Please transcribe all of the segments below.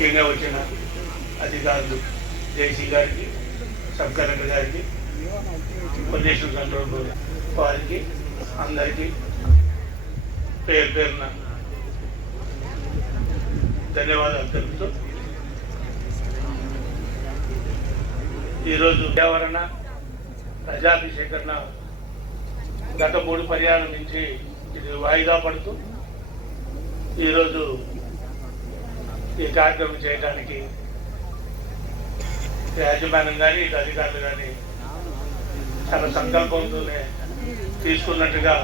ముఖ్యంగా వచ్చిన అధికారులు జేసీ గారికి సబ్ కలెక్టర్ గారికి పొల్యూషన్ కంట్రోల్ బోర్డు వారికి అందరికీ పేరు పేరున ధన్యవాదాలు తెలుపుతూ ఈరోజు పర్యావరణ ప్రజాభిషేకరణ గత మూడు పర్యాల నుంచి ఇది వాయిదా పడుతూ ఈరోజు ఈ కార్యక్రమం చేయడానికి యాజమాన్యం కానీ అధికారులు కానీ చాలా సంకల్పంతోనే తీసుకున్నట్టుగా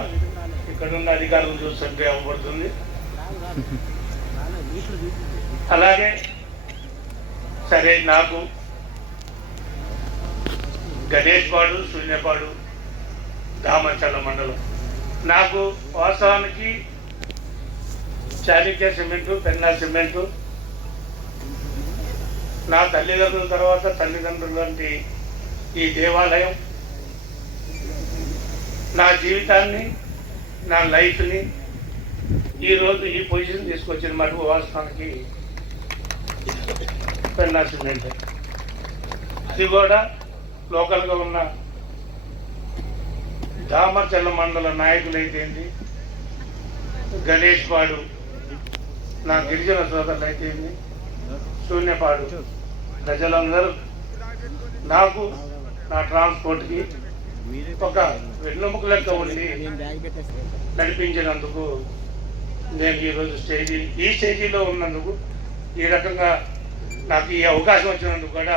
ఇక్కడున్న అధికారులను చూస్తుంటే అవ్వబడుతుంది. అలాగే సరే నాకు గణేష్ పాడు శూన్యపాడు దామచల్ల మండలం. నాకు వాస్తవానికి చాణిక్య సిమెంటు పెన్నా సిమెంటు నా తల్లిదండ్రుల తర్వాత తల్లిదండ్రులు వంటి ఈ దేవాలయం నా జీవితాన్ని నా లైఫ్ని ఈరోజు ఈ పొజిషన్ తీసుకొచ్చిన మటుకు వాస్తవానికి పెన్నా సిమెంట్. అది కూడా లోకల్గా ఉన్న దామర్చల్ల మండల నాయకులు ఏంటి? గణేష్ పాడు నా గిరిజన సోదరులు అయితే ఏంటి? శూన్యపాడు. ప్రజలందరూ నాకు నా ట్రాన్స్పోర్ట్కి ఒక వెన్నెముక లెక్క ఉండి నడిపించినందుకు నేను ఈరోజు స్టేజీ ఈ స్టేజీలో ఉన్నందుకు ఈ రకంగా నాకు ఈ అవకాశం వచ్చినందుకు కూడా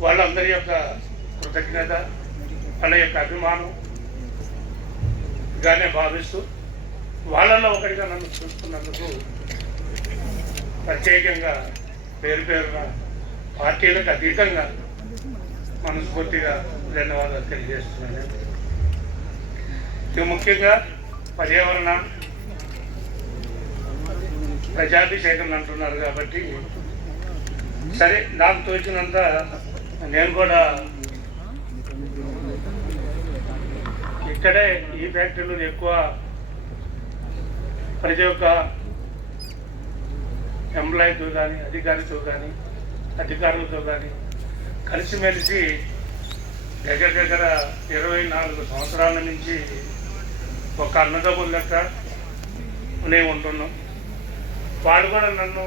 వాళ్ళందరి యొక్క కృతజ్ఞత వాళ్ళ యొక్క అభిమానం గానే భావిస్తూ వాళ్ళలో ఒకటిగా నన్ను చూసుకున్నందుకు ప్రత్యేకంగా పేరు పేరున పార్టీలకు అతీతంగా మనస్ఫూర్తిగా ధన్యవాదాలు తెలియజేస్తున్నాను. ఇది ముఖ్యంగా పర్యావరణ ప్రజాభిషేకం అంటున్నారు కాబట్టి సరే నాకు తోచినంత నేను కూడా ఇక్కడే ఈ ఫ్యాక్టరీలో ఎక్కువ ప్రతి ఒక్క ఎంప్లాయీతో కానీ అధికారితో కానీ అధికారులతో కానీ కలిసిమెలిసి దగ్గర దగ్గర ఇరవై నాలుగు సంవత్సరాల నుంచి ఒక అన్నదమ్ముల లెక్క నేను ఉంటున్నాం. వాళ్ళు కూడా నన్ను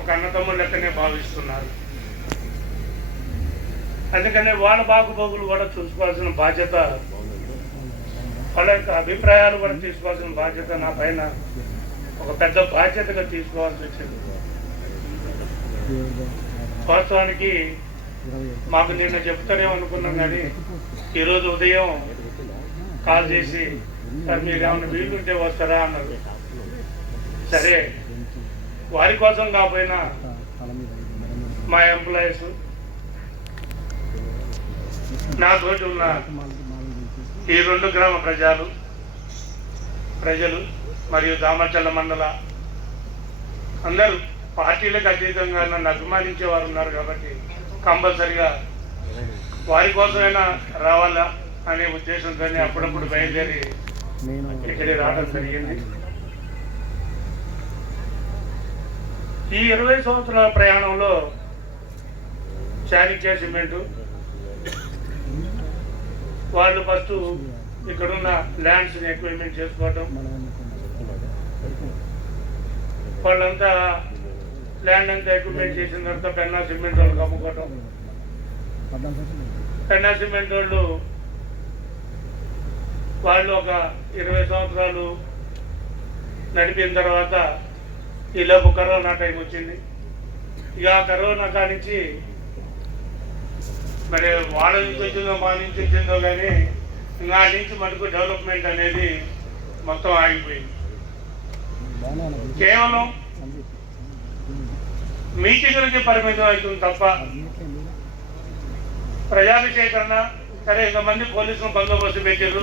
ఒక అన్నదమ్ముల లెక్కనే భావిస్తున్నారు. అందుకనే వాళ్ళ బాగుబోగులు కూడా చూసుకోవాల్సిన బాధ్యత వాళ్ళ యొక్క అభిప్రాయాలు కూడా తీసుకోవాల్సిన బాధ్యత నా పైన ఒక పెద్ద బాధ్యతగా తీసుకోవాల్సి వచ్చింది. వాస్తవానికి మాకు నిన్న చెప్తారేమో అనుకున్నాం కానీ ఈరోజు ఉదయం కాల్ చేసి సార్ మీరు ఏమైనా వీలుంటే వస్తారా? అన్నారు. సరే వారి కోసం కాకపోయినా మా ఎంప్లాయీస్ నా తోటి ఉన్న ఈ రెండు గ్రామ ప్రజలు ప్రజలు మరియు దామచల్ల మండల అందరూ పార్టీలకు అతీతంగా నన్ను అభిమానించే వారు ఉన్నారు కాబట్టి కంపల్సరిగా వారి కోసమైనా రావాలా అనే ఉద్దేశంతోనే అప్పుడప్పుడు బయలుదేరి ఇక్కడికి రావడం జరిగింది. ఈ ఇరవై సంవత్సరాల ప్రయాణంలో చాణిక్య సిమెంటు వాళ్ళు ఫస్ట్ ఇక్కడున్న ల్యాండ్స్ ఎక్విప్మెంట్ చేసుకోవటం. వాళ్ళంతా ల్యాండ్ అంతా ఎక్విప్మెంట్ చేసిన తర్వాత పెన్నా సిమెంట్ వాళ్ళకి అమ్ముకోవటం పెన్నా సిమెంట్ వాళ్ళు వాళ్ళు ఒక ఇరవై సంవత్సరాలు నడిపిన తర్వాత ఈలోపు కరోనా టైం వచ్చింది. ఇక ఆ కరోనా కానించి మరి వాళ్ళ నుంచి వచ్చిందో మా నుంచి వచ్చిందో కానీ నా నుంచి మటుకు డెవలప్మెంట్ అనేది మొత్తం ఆగిపోయింది. కేవలం మీటింగులకి పరిమితం అవుతుంది తప్ప ప్రజాభిషేకరణ సరే ఇంతమంది పోలీసులు బందోబస్తు పెట్టారు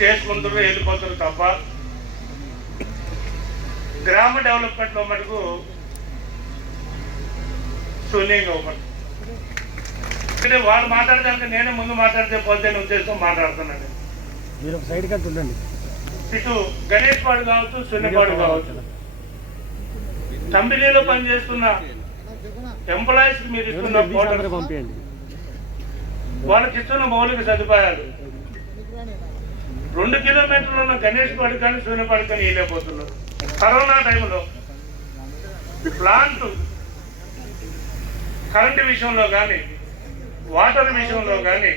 చేసుకుంటారు వెళ్ళిపోతారు తప్ప గ్రామ డెవలప్మెంట్లో మటుకు శూన్యంగా అంటే వాళ్ళు మాట్లాడడానికి నేనే ముందు మాట్లాడితే పోతే ఉద్దేశం మాట్లాడుతున్నాను మీరు ఒక ఉండండి ఇటు గణేష్ పాడు కావచ్చు సున్నిపాడు కావచ్చు. కంపెనీలో పనిచేస్తున్న ఎంప్లాయీస్ మీరు ఇస్తున్న వాళ్ళకి ఇస్తున్న మౌలిక సదుపాయాలు. రెండు కిలోమీటర్లు ఉన్న గణేష్ పడి కానీ సూర్యపడి కానీ వేయలేకపోతున్నారు కరోనా టైంలో ప్లాంట్ కరెంటు విషయంలో కానీ వాటర్ విషయంలో కానీ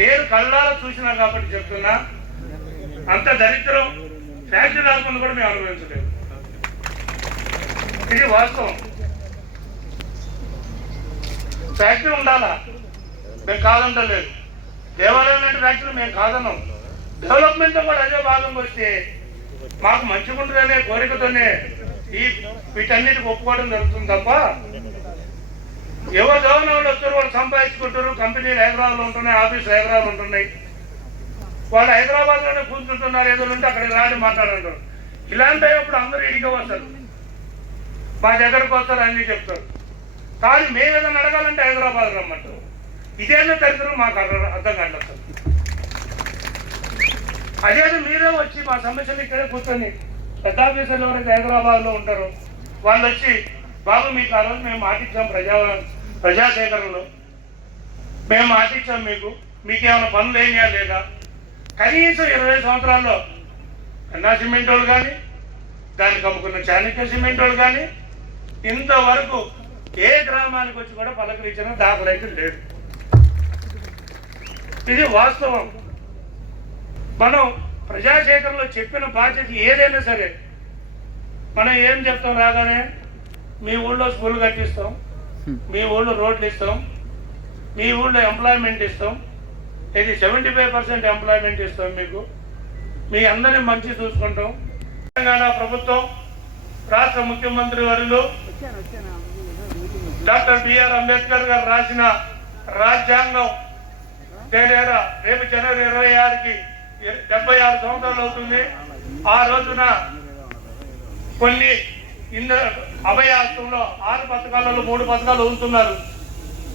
నేను కళ్ళారా చూసినా కాబట్టి చెప్తున్నా అంత దరిద్రం ఫ్యాక్టరీ రాకుండా కూడా మేము అనుభవించలేదు. ఇది వాస్తవం. ఫ్యాక్టరీ ఉండాలా? మేము కాదంటలేదు. దేవాలయం లాంటి ఫ్యాక్టరీ మేము కాదన్నాం. డెవలప్మెంట్ కూడా అదే భాగంగా వస్తే మాకు మంచిగా ఉంటుందనే కోరికతోనే ఈ వీటన్నిటికి ఒప్పుకోవడం జరుగుతుంది తప్ప ఎవరు గవర్నర్ వాళ్ళు వచ్చారు వాళ్ళు సంపాదించుకుంటారు కంపెనీలు హైదరాబాద్లో ఉంటున్నాయి ఆఫీస్ హైదరాబాద్ ఉంటున్నాయి. వాళ్ళు హైదరాబాద్లోనే కూర్చుంటున్నారు ఏదో ఉంటే అక్కడికి రాని మాట్లాడంటారు ఇలాంటి అప్పుడు అందరూ ఇడిగా వస్తారు. మా దగ్గరకు వస్తారు అన్ని చెప్తారు. కానీ మేము ఏదైనా అడగాలంటే హైదరాబాద్ రమ్మంటారు. ఇదేదో దరిద్రం మాకు అర్థం అర్థం అదేదో మీరే వచ్చి మా సమస్యలు ఇక్కడే కూర్చొని పెద్ద ఆఫీసర్లు ఎవరైతే హైదరాబాద్లో ఉంటారో వాళ్ళు వచ్చి బాబు మీకు ఆ రోజు మేము మాటిచ్చాం ప్రజా ప్రజాసేకరణలో. మేము మాటిచ్చాం మీకు. మీకేమైనా పనులు ఏమీ లేదా? కనీసం ఇరవై సంవత్సరాల్లో అన్నా సిమెంట్ వాళ్ళు కానీ దానికి అమ్ముకున్న చాణిక్య సిమెంట్ వాళ్ళు కానీ ఇంతవరకు ఏ గ్రామానికి వచ్చి కూడా పలకరించిన దాఖలైతే లేదు. ఇది వాస్తవం. మనం ప్రజాసేకరణలో చెప్పిన బాధ్యత ఏదైనా సరే మనం ఏం చెప్తాం రాగానే? మీ ఊళ్ళో స్కూల్ కట్టిస్తాం మీ ఊళ్ళో రోడ్లు ఇస్తాం మీ ఊళ్ళో ఎంప్లాయ్మెంట్ ఇస్తాం. ఇది సెవెంటీ ఫైవ్ పర్సెంట్ ఎంప్లాయ్మెంట్ ఇస్తాం మీకు. మీ అందరిని మంచి చూసుకుంటాం. తెలంగాణ ప్రభుత్వం రాష్ట్ర ముఖ్యమంత్రి వారిలో డాక్టర్ బిఆర్ అంబేద్కర్ గారు రాసిన రాజ్యాంగం తేలేరా రేపు జనవరి ఇరవై ఆరుకి డెబ్బై ఆరు సంవత్సరాలు అవుతుంది. ఆ రోజున కొన్ని ఇంద అభయాస్తంలో ఆరు పథకాలలో మూడు పథకాలు ఉంటున్నారు.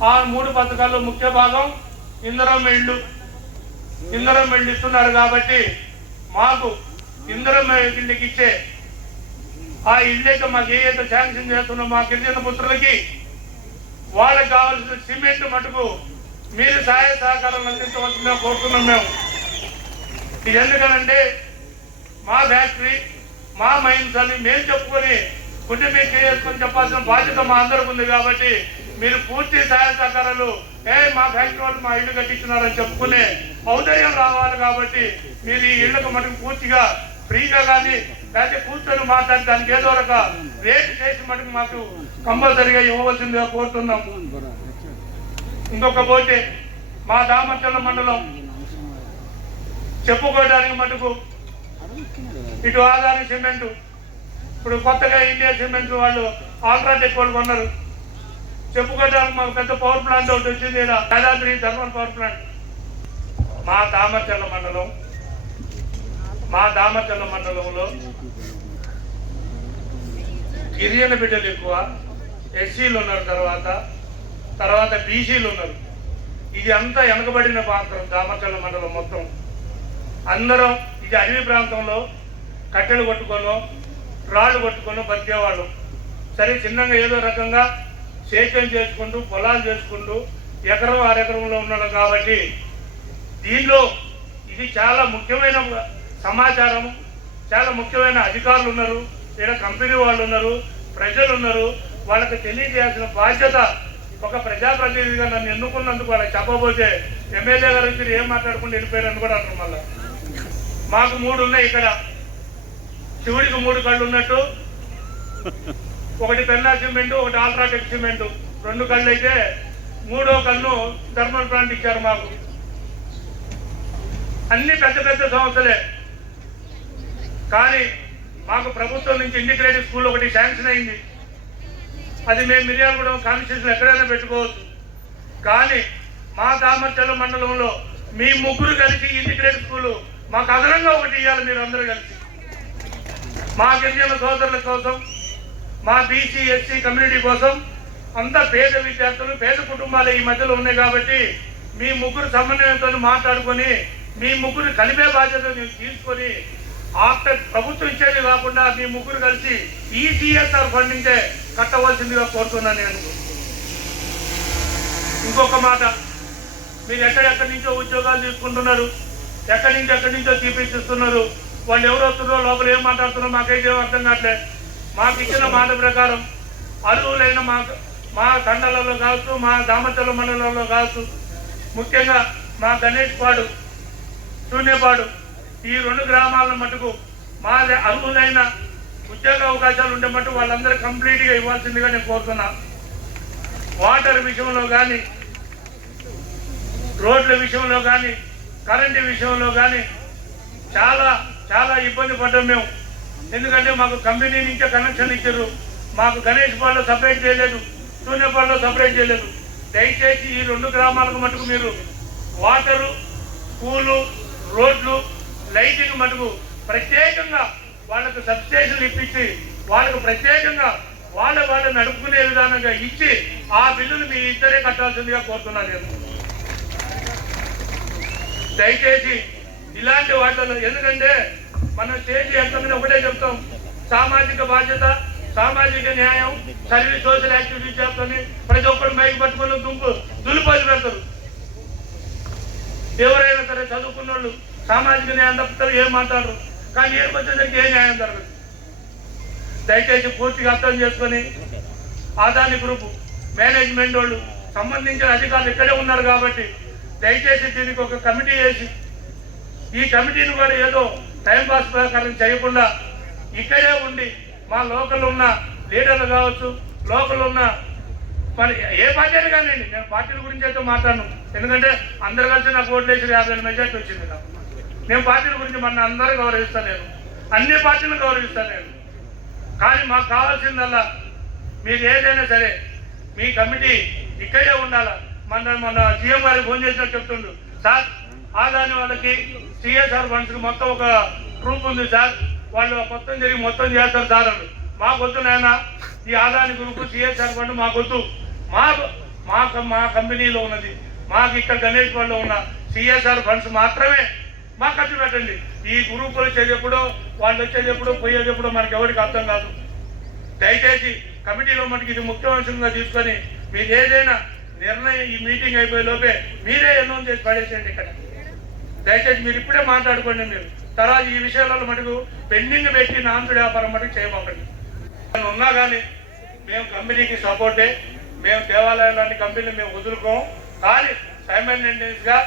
ఆ మూడు పథకాల్లో ముఖ్య భాగం ఇంధనం ఇళ్ళు. ఇంధనం ఇళ్ళు ఇస్తున్నారు కాబట్టి మాకు ఇంధనం ఇళ్ళకి ఇచ్చే ఆ ఇల్లేక మాకు ఏదైతే శాంక్షన్ చేస్తున్నాం మా గిరిజన పుత్రులకి వాళ్ళకి కావాల్సిన సిమెంట్ మటుకు మీరు సహాయ సహకారం అందించవలసిందిగా కోరుతున్నాం మేము. ఎందుకనంటే మా ఫ్యాక్టరీ మా మైన్స్ అని మేము చెప్పుకొని గుండె మీద చేసుకొని చెప్పాల్సిన బాధ్యత మా అందరికి ఉంది కాబట్టి మీరు పూర్తి సహాయ సహకారాలు ఏ మా ఫ్యాక్టరీ వాళ్ళు మా ఇల్లు కట్టించున్నారని చెప్పుకునే ఔదర్యం రావాలి కాబట్టి మీరు ఈ ఇళ్ళకు మటుకు పూర్తిగా ఫ్రీగా కానీ లేకపోతే కూర్చొని మాట్లాడి దానికి ఏదో ఒక రేట్ చేసి మటుకు మాకు కంపల్సరిగా ఇవ్వవలసిందిగా కోరుతున్నాం. ఇంకొక పోతే మా దామర్చల మండలం చెప్పుకోవడానికి మటుకు ఇటు ఆదాని సిమెంట్ ఇప్పుడు కొత్తగా ఇండియా సిమెంట్ వాళ్ళు ఆల్ట్రాటెక్ వాళ్ళు కొన్నారు. చెప్పుకోవడానికి మాకు పెద్ద పవర్ ప్లాంట్ ఒకటి వచ్చింది ఈడ యాదాద్రి థర్మల్ పవర్ ప్లాంట్ మా దామర్చల్ల మండలం మా దామర్చల్ల మండలంలో గిరిజన బిడ్డలు ఎక్కువ ఎస్సీలు ఉన్నారు తర్వాత తర్వాత బీసీలు ఉన్నారు. ఇది అంతా వెనకబడిన ప్రాంతం దామచల్ల మండలం మొత్తం. అందరం ఇది అడవి ప్రాంతంలో కట్టెలు కొట్టుకొనో రాళ్ళు కొట్టుకొనో బతికేవాళ్ళు. సరే చిన్నగా ఏదో రకంగా సేద్యం చేసుకుంటూ పొలాలు చేసుకుంటూ ఎకరం అరెకరంలో ఉన్నాడు కాబట్టి దీనిలో ఇది చాలా ముఖ్యమైన సమాచారం చాలా ముఖ్యమైన అధికారులు ఉన్నారు. ఇక్కడ కంపెనీ వాళ్ళు ఉన్నారు ప్రజలు ఉన్నారు వాళ్ళకి తెలియజేయాల్సిన బాధ్యత ఒక ప్రజాప్రతినిధిగా నన్ను ఎన్నుకున్నందుకు వాళ్ళకి చెప్పబోతే ఎమ్మెల్యే గారు వచ్చి ఏం మాట్లాడుకుంటూ వెళ్ళిపోయారని కూడా అంటారు మళ్ళా మాకు మూడు ఉన్నాయి ఇక్కడ. శివుడికి మూడు కళ్ళు ఉన్నట్టు ఒకటి పెన్నా సిమెంట్ ఒకటి ఆల్ట్రాటెక్ సిమెంట్. రెండు కళ్ళు అయితే మూడో కన్ను థర్మల్ ప్లాంట్ ఇచ్చారు మాకు. అన్ని పెద్ద పెద్ద సంస్థలే. కానీ మాకు ప్రభుత్వం నుంచి ఇంటిగ్రేటెడ్ స్కూల్ ఒకటి శాంక్షన్ అయింది. అది మేము మిర్యాలగూడెం కాన్స్టిట్యూషన్ ఎక్కడైనా పెట్టుకోవచ్చు. కానీ మా దామర్చల మండలంలో మీ ముగ్గురు కలిసి ఇంటిగ్రేటెడ్ స్కూల్ మాకు అదనంగా ఒకటి ఇవ్వాలి మీరు అందరూ కలిసి. మా గిరిజన సోదరుల కోసం మా బీసీ ఎస్సీ కమ్యూనిటీ కోసం అంతా పేద విద్యార్థులు పేద కుటుంబాలు ఈ మధ్యలో ఉన్నాయి కాబట్టి మీ ముగ్గురు సమన్వయంతో మాట్లాడుకొని మీ ముగ్గురు కలిపే బాధ్యత తీసుకొని ఆఫ్టర్ ప్రభుత్వం ఇచ్చేది కాకుండా మీ ముగ్గురు కలిసి ఈ సిఎస్ఆర్ ఫండ్ నుంచే కట్టవలసిందిగా కోరుతున్నాను నేను. ఇంకొక మాట. మీరు ఎక్కడెక్కడి నుంచో ఉద్యోగాలు తీసుకుంటున్నారు ఎక్కడి నుంచి ఎక్కడి నుంచో తీపిస్తున్నారు వాళ్ళు ఎవరు వస్తున్నారో లోపల ఏం మాట్లాడుతున్నారో మాకైతే అర్థం కావట్లే. మాకు ఇచ్చిన మాట ప్రకారం అర్హులైన మా మా తండలలో కావచ్చు మా దామచల మండలంలో కావచ్చు ముఖ్యంగా మా గణేష్ పాడు శూన్యపాడు ఈ రెండు గ్రామాల మటుకు మా అర్హులైన ఉద్యోగ అవకాశాలు ఉండే మటుకు వాళ్ళందరూ కంప్లీట్గా ఇవ్వాల్సిందిగా నేను కోరుతున్నా. వాటర్ విషయంలో కానీ రోడ్ల విషయంలో కానీ కరెంటు విషయంలో కానీ చాలా చాలా ఇబ్బంది పడ్డాం మేము. ఎందుకంటే మాకు కంపెనీ నుంచే కనెక్షన్ ఇచ్చారు. మాకు గణేష్ పాల్లో సపరేట్ చేయలేదు శూన్యపాల్లో సపరేట్ చేయలేదు. దయచేసి ఈ రెండు గ్రామాలకు మటుకు మీరు వాటరు స్కూలు రోడ్లు లైటింగ్ మటుకు ప్రత్యేకంగా వాళ్ళకు సబ్స్టేషన్లు ఇప్పించి వాళ్ళకు ప్రత్యేకంగా వాళ్ళ వాళ్ళు నడుపుకునే విధానంగా ఇచ్చి ఆ బిల్లును మీ ఇద్దరే కట్టాల్సిందిగా కోరుతున్నాను నేను. దయచేసి ఇలాంటి వాటిలో ఎందుకంటే మనం చేసి ఎంతమంది ఒకటే చెప్తాం సామాజిక బాధ్యత సామాజిక న్యాయం సర్వీస్ సోషల్ యాక్టివిటీస్ చేస్తామని ప్రతి ఒక్కరు మైకి పట్టుకొని దుంపు దులిపోయి పెడతారు. ఎవరైనా సరే చదువుకున్న వాళ్ళు సామాజిక న్యాయం తప్పుతారు ఏం మాట్లాడరు? కానీ ఏం వచ్చేసరికి ఏ న్యాయం జరగదు? దయచేసి పూర్తిగా అర్థం చేసుకొని ఆదాని గ్రూప్ మేనేజ్మెంట్ వాళ్ళు సంబంధించిన అధికారులు ఇక్కడే ఉన్నారు కాబట్టి దయచేసి దీనికి ఒక కమిటీ వేసి ఈ కమిటీని కూడా ఏదో టైం పాస్ ప్రకారం చేయకుండా ఇక్కడే ఉండి మా లోకల్ ఉన్న లీడర్లు కావచ్చు లోకల్ ఉన్న మరి ఏ పార్టీలు కానీ కానివ్వండి నేను పార్టీల గురించి అయితే మాట్లాడను. ఎందుకంటే అందరు కలిసి నాకు ఓట్లు వేసి యాభై మెజార్టీ వచ్చింది నాకు. నేను పార్టీల గురించి మన అందరూ గౌరవిస్తాను నేను అన్ని పార్టీలను గౌరవిస్తాను నేను కానీ మాకు కావాల్సిందల్లా మీకు ఏదైనా సరే మీ కమిటీ ఇక్కడే ఉండాలా? మన మన సీఎం గారికి ఫోన్ చేసినట్టు చెప్తుండు. సార్ ఆదాని వాళ్ళకి సిఎస్ఆర్ ఫండ్స్ మొత్తం ఒక గ్రూప్ ఉంది సార్. వాళ్ళు మొత్తం జరిగి మొత్తం చేస్తారు సార్ అని మాకొద్దు నాయన ఈ ఆదాని గ్రూప్ సిఎస్ఆర్ ఫండ్ మాకొద్దు. మా మా మా కంపెనీలో ఉన్నది. మాకు ఇక్కడ గణేష్ ఫండ్లో ఉన్న సిఎస్ఆర్ ఫండ్స్ మాత్రమే మాకు ఖర్చు పెట్టండి ఈ గ్రూపులు వచ్చేటప్పుడు వాళ్ళు వచ్చేటప్పుడు పోయేటప్పుడు మనకి ఎవరికి అర్థం కాదు. దయచేసి కమిటీలో మనకి ఇది ముఖ్య అంశంగా తీసుకొని మీరు ఏదైనా నిర్ణయం ఈ మీటింగ్ అయిపోయే లోపే మీరే అనౌన్స్ చేసి పడేసేయండి ఇక్కడ. దయచేసి మీరు ఇప్పుడే మాట్లాడుకోండి మీరు. తర్వాత ఈ విషయాలలో మటుకు పెండింగ్ పెట్టి నాంతుడి వ్యాపారం మటుకు చేయమాకండి ఉన్నా కానీ మేము కంపెనీకి సపోర్టే మేము దేవాలయాలన్నీ కంపెనీలు మేము వదులుకోము కానీ సైమల్టేనియస్గా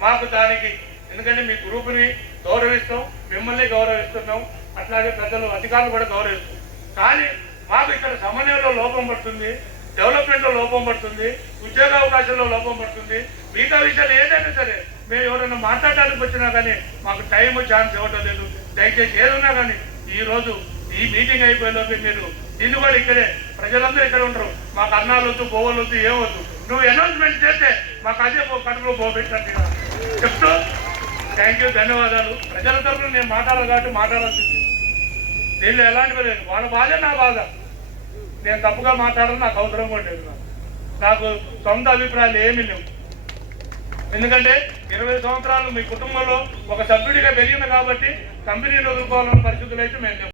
మాకు దానికి ఎందుకంటే మీ గ్రూప్ని గౌరవిస్తాం మిమ్మల్ని గౌరవిస్తున్నాం. అట్లాగే పెద్దలు అధికారులు కూడా గౌరవిస్తాం. కానీ మాకు ఇక్కడ సమన్వయంలో లోపం పడుతుంది డెవలప్మెంట్లో లోపం పడుతుంది ఉద్యోగ అవకాశాల్లో లోపం పడుతుంది. మిగతా విషయాలు ఏదైనా సరే మేము ఎవరైనా మాట్లాడడానికి వచ్చినా కానీ మాకు టైం ఛాన్స్ ఇవ్వటం లేదు. దయచేసి ఏదన్నా కానీ ఈ రోజు ఈ మీటింగ్ అయిపోయేలోపు మీరు దీన్ని కూడా ఇక్కడే ప్రజలందరూ ఇక్కడ ఉంటారు. మాకు అన్నాలు వద్దు బోవలు వద్దు ఏమొద్దు. నువ్వు అనౌన్స్మెంట్ చేస్తే మాకు అదే కడుపులో పోబెట్టినట్టుగా చెప్తూ థ్యాంక్ యూ ధన్యవాదాలు. ప్రజల తరఫున నేను మాట్లాడాలి కాబట్టి మాట్లాడాల్సింది. దీనిలో ఎలాంటివి లేదు. వాళ్ళ బాధ నా బాధ. నేను తప్పుగా మాట్లాడడం నాకు అవసరం కూడా లేదు నాకు. సొంత అభిప్రాయాలు ఏమీ లేవు. ఎందుకంటే ఇరవై సంవత్సరాలు మీ కుటుంబంలో ఒక సభ్యుడిగా పెరిగింది కాబట్టి కంపెనీని వదులుకోవాలన్న పరిస్థితులు అయితే మేము